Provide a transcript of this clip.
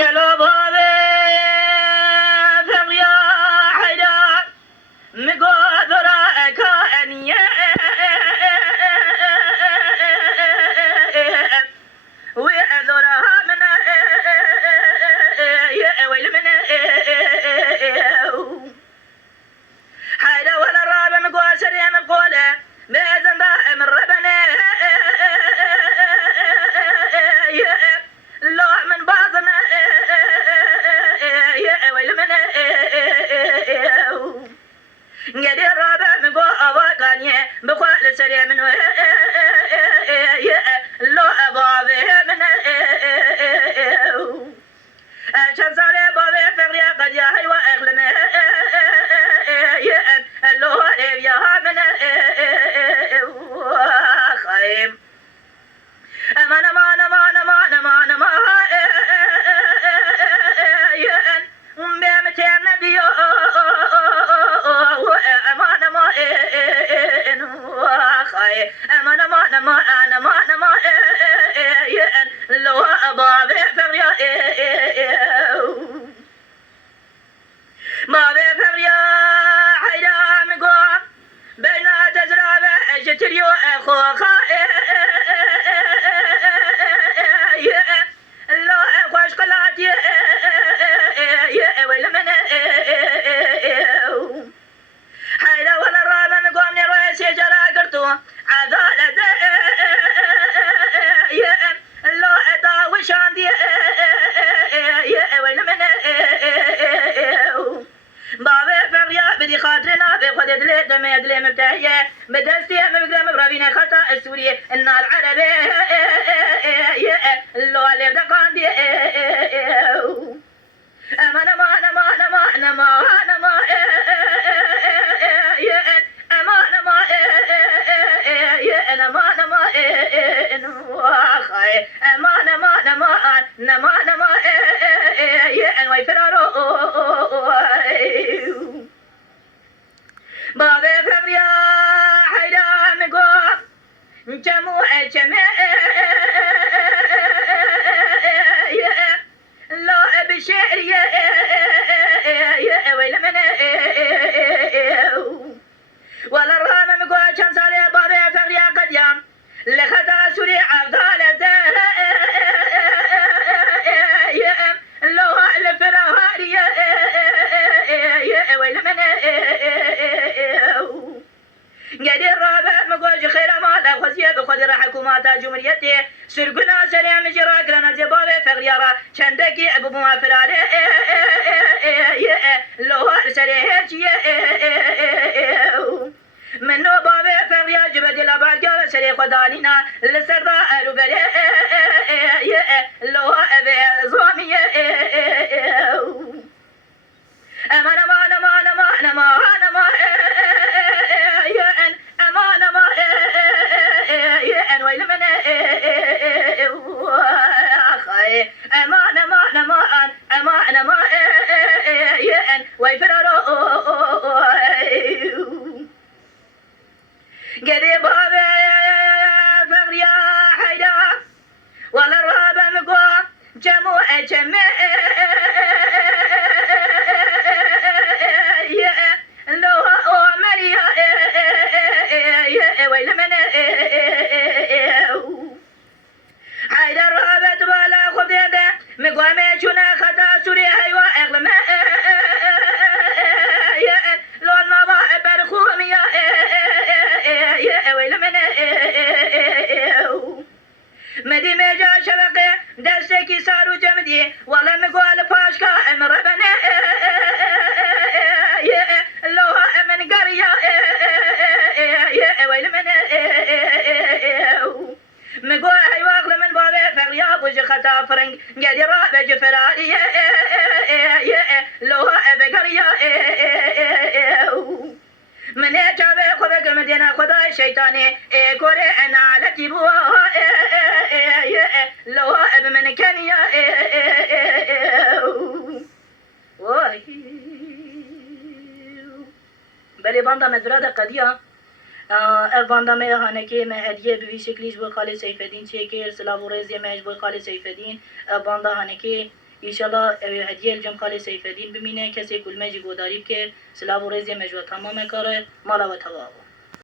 قالوا بابي فغيا حيدر مقدرة كأنية وأذرها من ويل من حيدر ولا الرابع مقوسر يا مقولة بإذن دائم الربنا لوح من بعضنا ويل من قدي الرابع مقو أباقاني بقوال سريع من لوح بابي من شمسالي بابي فغريا قد يحي وإغلمي لوح إبيها من خيم أمان أمان أمان أمان أمان أمان بيمتين نبيو أمان أمان خيم أمان أمان أمان أمان أمان لو أبابي فريا بابي فريا حيدا مقوم بين تزرع جتريو أخوخا لو أخوش قلاتي ويل من حيدا ولا الرابع مقوم نرويسي جرا قرطو عذالة لو أداوي شاندي ويل من بابي فغيا بدي خاطرنا بخد دلي دمي دلي مبتهية بدستي مبقى مبرابين خطا السوري إن العربي لو اللي بدقاندي أمان أمان أمان أمان أمان أمان أمان أمان أمان أمان أمان نمان أمان ويفرارو بابي فبريا حيدا مقوم جمو جمع لو بشعري ويل من ولا الرامة مقوم شمسالي بابي فبريا قد يام لخطا سوري عبدالة لو الفراهاري ويل من قدي الرابع مقوش خير ما لا خزيه بخدر حكومات جمهوريتي سرقنا سلام جرا قرنا زبابي فغريارا شندكي ابو موافراري لو سريهجي منو بابي فغريا جبدي لبارجا سري خدانينا لسرا روبري لو ابي زومي امان امان امان امان امان امان أمان أمان ويل من أخي أمان أمان أمان أمان أمان ويفرارو قدي بابي فغريا حيدا ولا الرابع مقوم جمو جمع لو مريا ويل من حيدا الرابع تبالا خبيدا مقوم جنا خطا سوري حيوا اغلم لو النبا برخوم ويل من مدي مجا شبقي دستكي صاروا جمدي ولا مقوال باشكا امربنا لو من قرية ويل من مقوال هيواغل من بابي فغياب وجه خطا فرنج قدي رابع جفراري لو بقرية من جابي خذك المدينة خذا الشيطاني كوري انا على تيبوا لو من كنيا بله باندا مزرعه قدیا باندا میں ہانے کے میں ہدیه به شکلیش بو خالد سیف الدین چه که سلاو رزی مج بو خالد سیف الدین باندا هانه که İnşallah hediye cem khale Seyfeddin bimine kese kulmeci godarib ke silav rezi mecwa tamam kare mala ve tavavu.